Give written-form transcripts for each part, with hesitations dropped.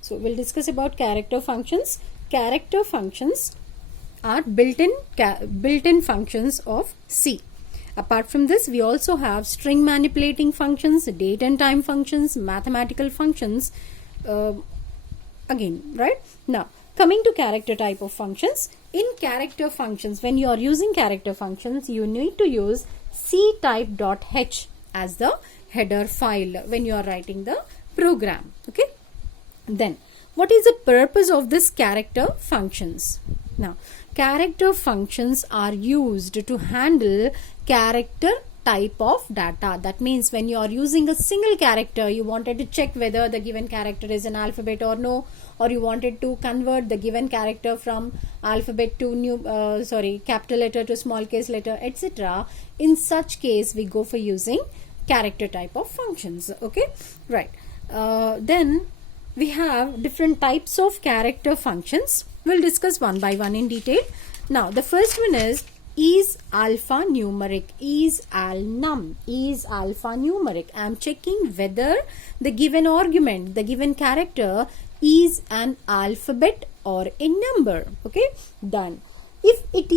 So we'll discuss about character functions. Character functions are built-in functions of C. Apart from this, we also have string manipulating functions, date and time functions, mathematical functions. Again, right? Now, coming to character type of functions. In character functions, when you are using character functions, you need to use ctype.h as the header file when you are writing the program. Okay. Then, what is the purpose of this character functions? Now, character functions are used to handle character type of data. That means when you are using a single character, you wanted to check whether the given character is an alphabet or no, or you wanted to convert the given character from alphabet to capital letter to small case letter, etc. In such case, we go for using character type of functions. Okay, right. Then we have different types of character functions. We'll discuss one by one in detail. Now, the first one is alphanumeric. Is alnum. Is alphanumeric. I am checking whether the given argument, the given character is an alphabet or a number. Okay, done. If it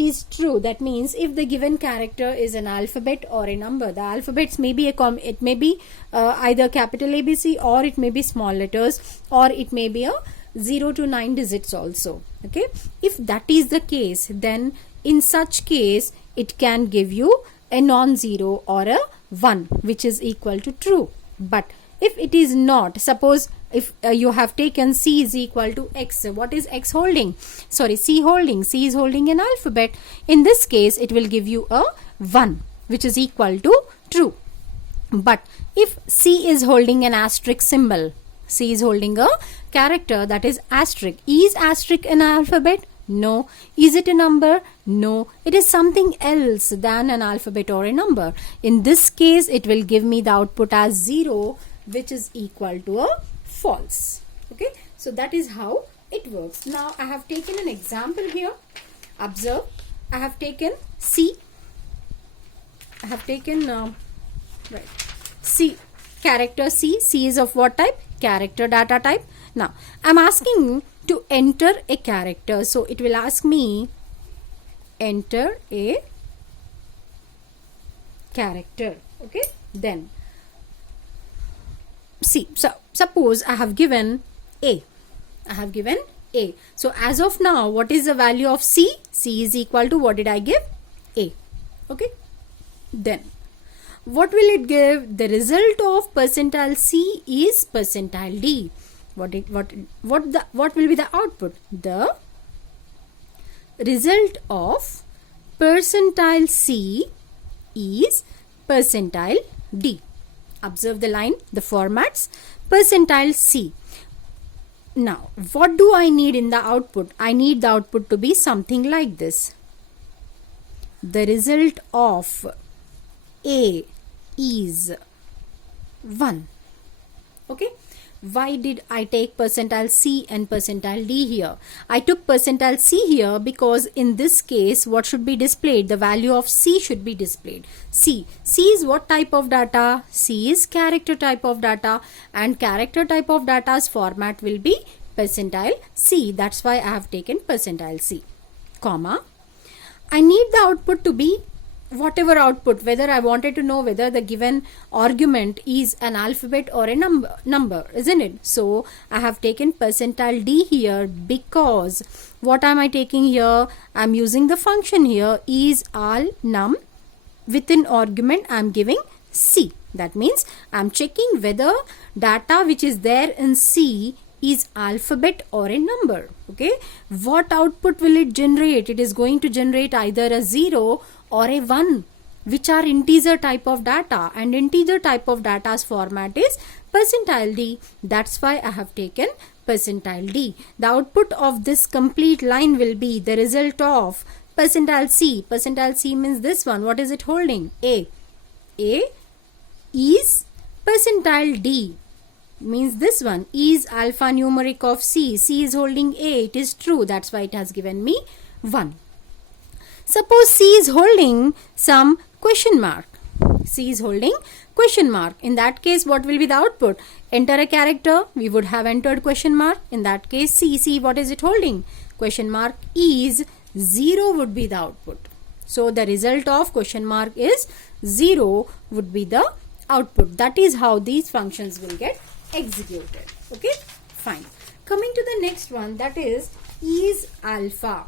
is true, that means if the given character is an alphabet or a number, the alphabets may be it may be either capital ABC, or it may be small letters, or it may be a 0 to 9 digits also. Okay, if that is the case, then in such case it can give you a non-zero or a 1 which is equal to true. But if it is not, suppose if you have taken C is equal to X, what is X holding? Sorry, C holding. C is holding an alphabet. In this case, it will give you a 1 which is equal to true. But if C is holding an asterisk symbol, C is holding a character that is asterisk. Is asterisk an alphabet? No. Is it a number? No. It is something else than an alphabet or a number. In this case, it will give me the output as 0, which is equal to a false. Okay, so that is how it works. Now I have taken an example here. Observe, I have taken C. I have taken C, character C. C is of what type? Character data type. Now I am asking to enter a character, so it will ask me enter a character. Okay, then see, so suppose I have given A. I have given A. So as of now, what is the value of C? C is equal to, what did I give? A. Okay. Then what will it give? The result of percentile C is percentile D. What will be the output? The result of percentile C is percentile D. Observe the line, the formats, percentile C. Now, what do I need in the output? I need the output to be something like this. The result of A is 1. Okay. Why did I take percentile C and percentile D here? I took percentile C here because in this case, what should be displayed? The value of C should be displayed. C is what type of data? C is character type of data, and character type of data's format will be percentile C. That's why I have taken percentile C, comma. I need the output to be whatever output, whether I wanted to know whether the given argument is an alphabet or a number, isn't it? So I have taken percentile D here because what am I taking here? I'm using the function here is all num. Within argument I'm giving C. That means I'm checking whether data which is there in C is alphabet or a number. Okay, what output will it generate? It is going to generate either a 0 or a 1, which are integer type of data, and integer type of data's format is percentile D. That's why I have taken percentile D. The output of this complete line will be the result of percentile C. Percentile C means this one. What is it holding? A. A is percentile D. Means this one is alphanumeric of C. C is holding A. It is true. That's why it has given me 1. Suppose C is holding some question mark. C is holding question mark. In that case, what will be the output? Enter a character. We would have entered question mark. In that case, C, what is it holding? Question mark is 0 would be the output. So the result of question mark is 0 would be the output. That is how these functions will get executed. Okay, fine. Coming to the next one, that is alpha.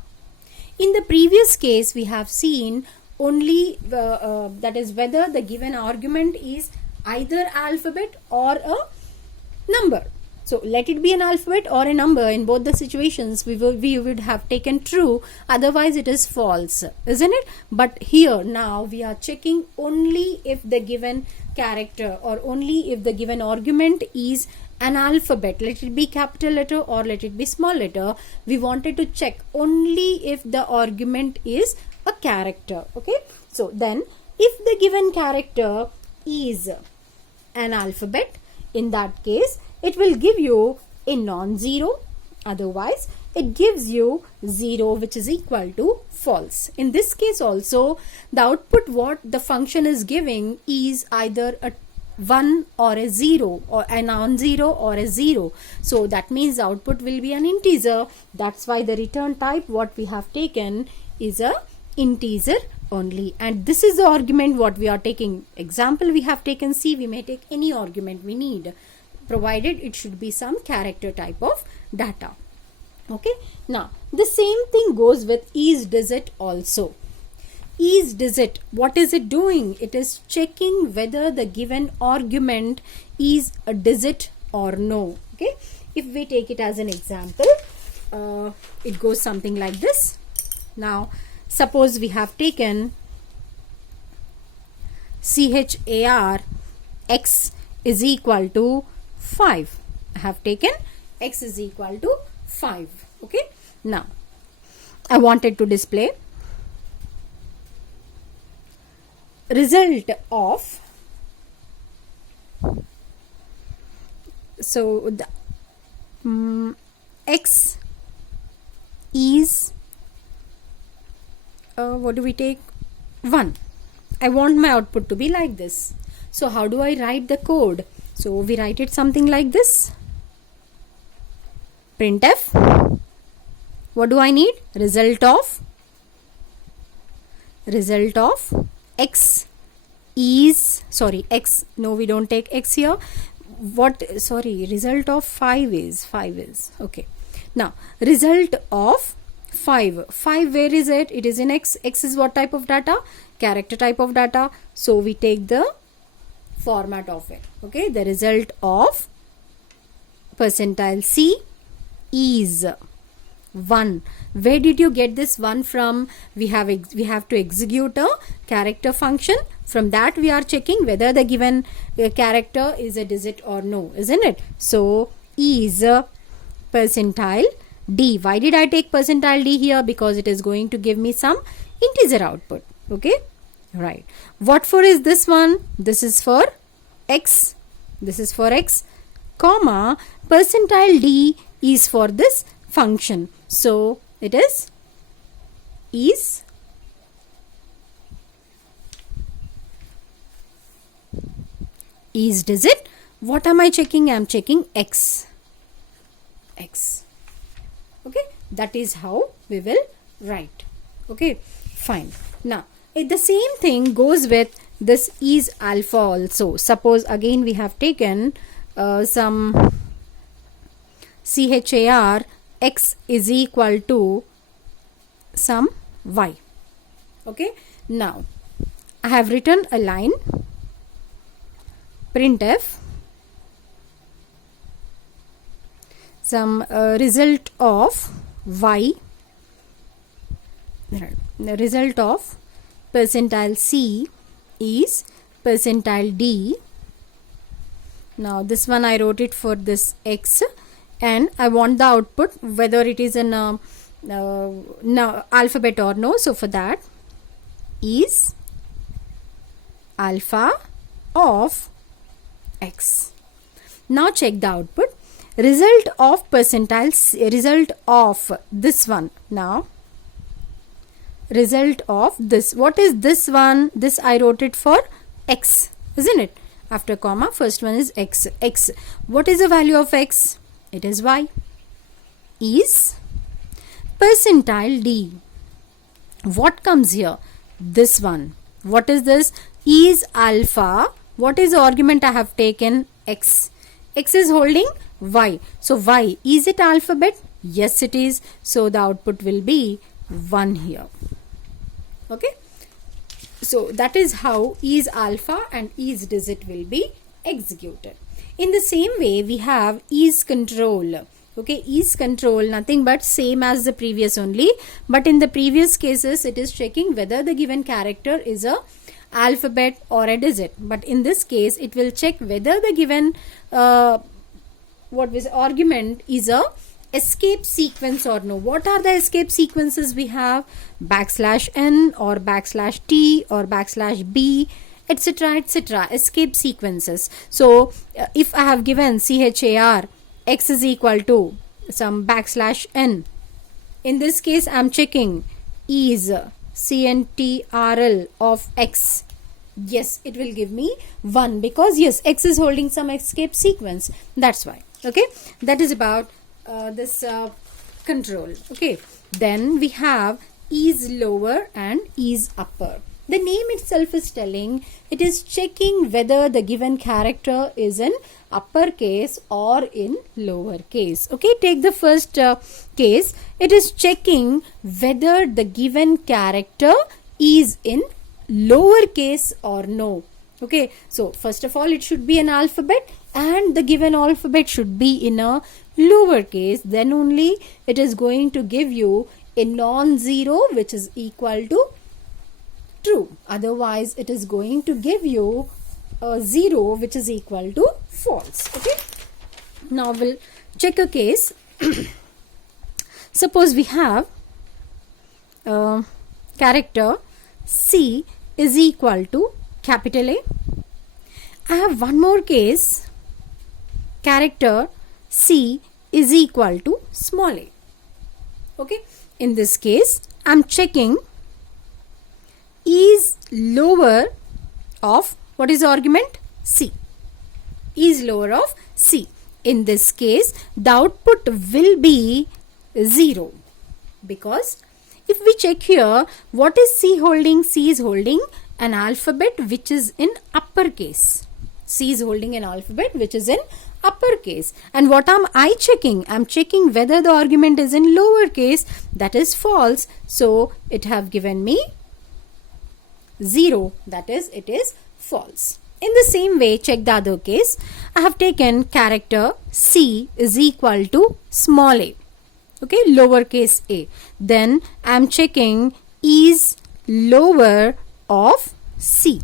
In the previous case, we have seen only that is whether the given argument is either alphabet or a number. So let it be an alphabet or a number. In both the situations, we would have taken true, otherwise it is false, isn't it? But here now we are checking only if the given character or only if the given argument is an alphabet, let it be capital letter or let it be small letter. We wanted to check only if the argument is a character. Okay, so then if the given character is an alphabet, in that case it will give you a non-zero, otherwise it gives you 0, which is equal to false. In this case also, the output what the function is giving is either a 1 or a 0 or a non-zero or a 0. So that means the output will be an integer. That's why the return type what we have taken is a integer only, and this is the argument what we are taking. Example, we have taken C. We may take any argument we need, provided it should be some character type of data. Okay, now the same thing goes with isDigit also. isDigit, what is it doing? It is checking whether the given argument is a digit or no. Okay, if we take it as an example, it goes something like this. Now suppose we have taken CHAR x is equal to 5. I have taken x is equal to 5. Okay, now I wanted to display result of, so the x is what do we take? 1. I want my output to be like this. So how do I write the code? So we write it something like this. Printf. What do I need? Result of x is, sorry, x, no, we don't take x here. What, sorry, result of 5 is, okay. Now result of 5, where is it? It is in x. X is what type of data? Character type of data. So we take the format of it. Okay, the result of %C is 1. Where did you get this 1 from? We have to execute a character function. From that we are checking whether the given character is a digit or no, isn't it? So is percentile D. Why did I take percentile D here? Because it is going to give me some integer output. Okay, right. What for is this one? This is for x. This is for x, comma, percentile D is for this function. So it is isDigit. What am I checking? I am checking x. Okay, that is how we will write. Okay, fine. Now the same thing goes with this isAlpha also. Suppose again we have taken some CHAR x is equal to some y. Okay, now I have written a line, printf some result of y, the result of percentile C is percentile D. Now this one I wrote it for this x, and I want the output whether it is an alphabet or no. So for that is alpha of x. Now check the output. Result of percentile, result of this one. Now result of this, what is this one? This I wrote it for x, isn't it? After comma, first one is x. X. What is the value of x? It is y. Is percentile D. What comes here? This one. What is this? Is alpha. What is the argument I have taken? X. X is holding y. So y, is it alphabet? Yes, it is. So the output will be 1 here. Okay. So that is how is alpha and is digit will be executed. In the same way, we have is control. Okay, is control, nothing but same as the previous only. But in the previous cases, it is checking whether the given character is a alphabet or a digit. But in this case, it will check whether the given argument is a escape sequence or no. What are the escape sequences we have? \n or \t or \b, etc., etc. Escape sequences. So if I have given char x is equal to some \n, in this case I am checking is cntrl of x. Yes, it will give me 1 because yes, x is holding some escape sequence. That's why. Okay, that is about this control. Okay, then we have is lower and is upper. The name itself is telling it is checking whether the given character is in uppercase or in lower case. Okay, take the first case. It is checking whether the given character is in lower case or no. Okay, so first of all, it should be an alphabet and the given alphabet should be in a lower case. Then only it is going to give you a non-zero which is equal to true. Otherwise, it is going to give you a 0 which is equal to false. Okay. Now we'll check a case. Suppose we have character C is equal to capital A. I have one more case. Character C is equal to small a. Okay. In this case, I am checking is lower of, what is the argument? C. Is lower of C. In this case, the output will be 0. Because if we check here, what is C holding? C is holding an alphabet which is in uppercase. C is holding an alphabet which is in uppercase. And what am I checking? I am checking whether the argument is in lowercase. That is false. So it have given me 0. That is, it is false. In the same way, check the other case. I have taken character C is equal to small a. Okay, lowercase a. Then I am checking is lower of C.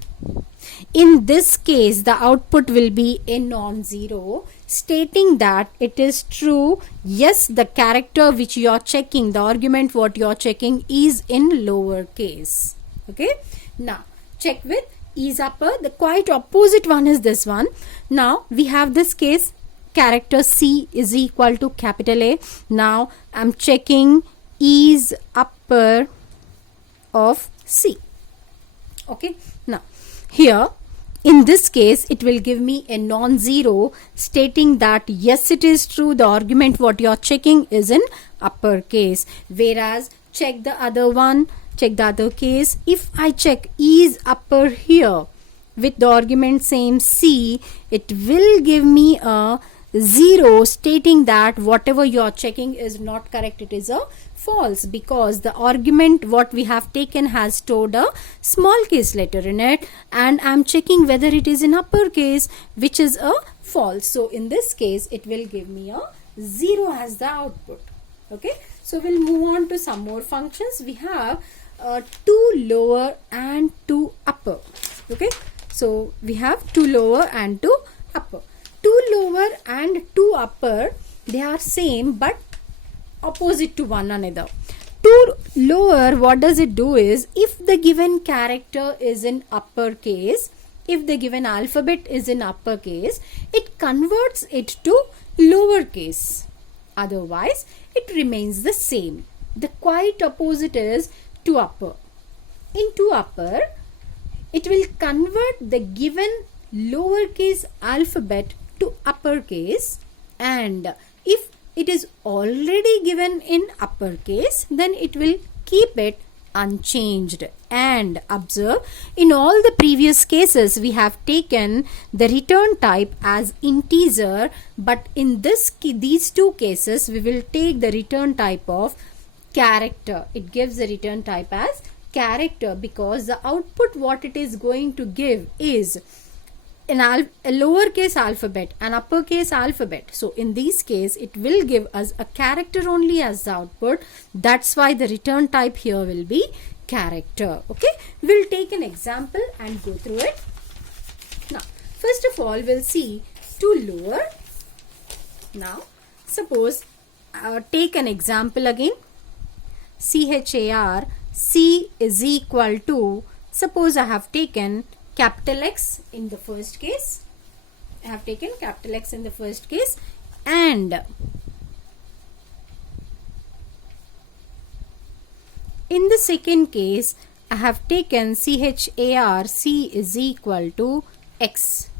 In this case, the output will be a non-zero, stating that it is true. Yes, the character which you are checking, the argument what you are checking is in lower case. Okay. Now, check with is upper. The quite opposite one is this one. Now, we have this case. Character C is equal to capital A. Now, I am checking is upper of C. Okay. Now, here, in this case, it will give me a non-zero, stating that yes, it is true. The argument what you are checking is in uppercase. Whereas, check the other one. Check the other case. If I check is upper here with the argument same C, it will give me a 0, stating that whatever you are checking is not correct. It is a false because the argument what we have taken has stored a small case letter in it, and I am checking whether it is in uppercase, which is a false. So in this case, it will give me a 0 as the output. Okay. So we'll move on to some more functions. We have 2 lower and 2 upper. Okay. So we have 2 lower and 2 upper. 2 lower and 2 upper, they are same but opposite to one another. 2 lower, what does it do is, if the given character is in uppercase, if the given alphabet is in uppercase, it converts it to lowercase. Otherwise, it remains the same. The quite opposite is 2 upper. In 2 upper, it will convert the given lowercase alphabet to uppercase, and if it is already given in uppercase, then it will keep it unchanged. And observe, in all the previous cases we have taken the return type as integer, but in these two cases we will take the return type of character. It gives the return type as character because the output what it is going to give is a lowercase alphabet and uppercase alphabet. So in this case it will give us a character only as the output. That's why the return type here will be character. Okay, we'll take an example and go through it. Now first of all we'll see to lower. Now suppose take an example again. CHAR C is equal to, suppose I have taken capital X in the first case. I have taken capital X in the first case, and in the second case I have taken CHAR C is equal to X.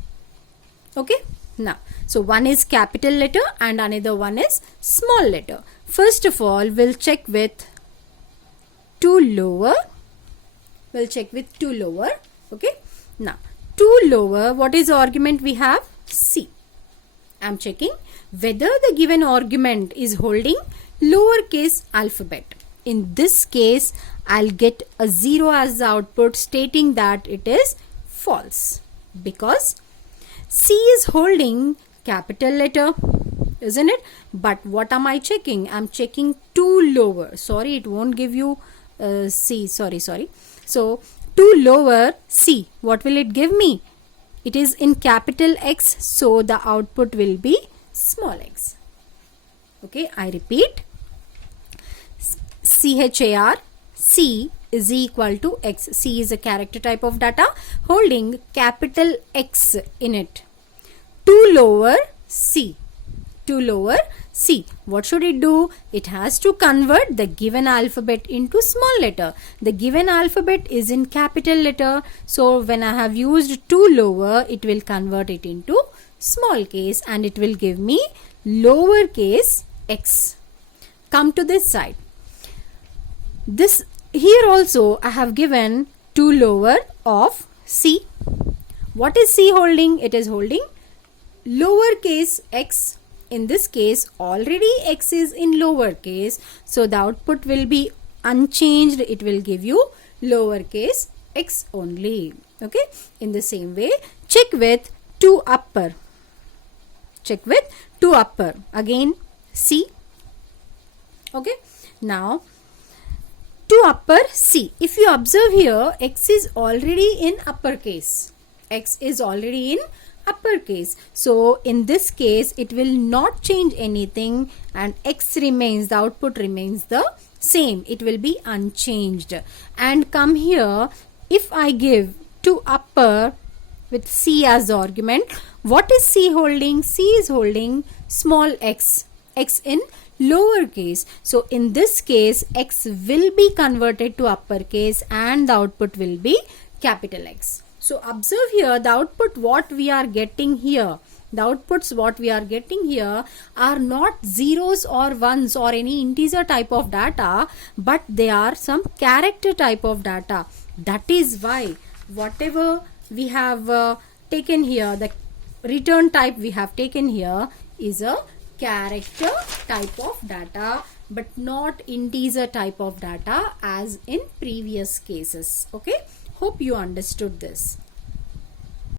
Okay. Now, so one is capital letter and another one is small letter. First of all, we'll check with to lower. We'll check with to lower. Okay. Now, to lower, what is the argument we have? C. I'm checking whether the given argument is holding lowercase alphabet. In this case, I'll get a 0 as the output, stating that it is false because C is holding capital letter, isn't it? But what am I checking? I'm checking to lower. Sorry, it won't give you C. Sorry. So to lower C, what will it give me? It is in capital X, so the output will be small x. Okay, I repeat. CHAR C is equal to X. C is a character type of data holding capital X in it. To lower C. To lower C. What should it do? It has to convert the given alphabet into small letter. The given alphabet is in capital letter. So when I have used to lower, it will convert it into small case and it will give me lowercase x. Come to this side. This here also I have given to lower of C. What is C holding? It is holding lowercase x. In this case already x is in lowercase, so the output will be unchanged. It will give you lowercase x only. Okay, in the same way check with to upper. Check with to upper. Again C. Okay, now to upper C. If you observe here, x is already in uppercase. X is already in uppercase. So in this case it will not change anything and x remains, the output remains the same. It will be unchanged. And come here, if I give to upper with C as the argument, what is C holding? C is holding small x. X in lowercase. So in this case x will be converted to uppercase and the output will be capital X. So observe here the output what we are getting here. The outputs what we are getting here are not zeros or ones or any integer type of data, but they are some character type of data. That is why whatever we have taken here, the return type we have taken here is a character type of data, but not integer type of data as in previous cases. Okay, hope you understood this.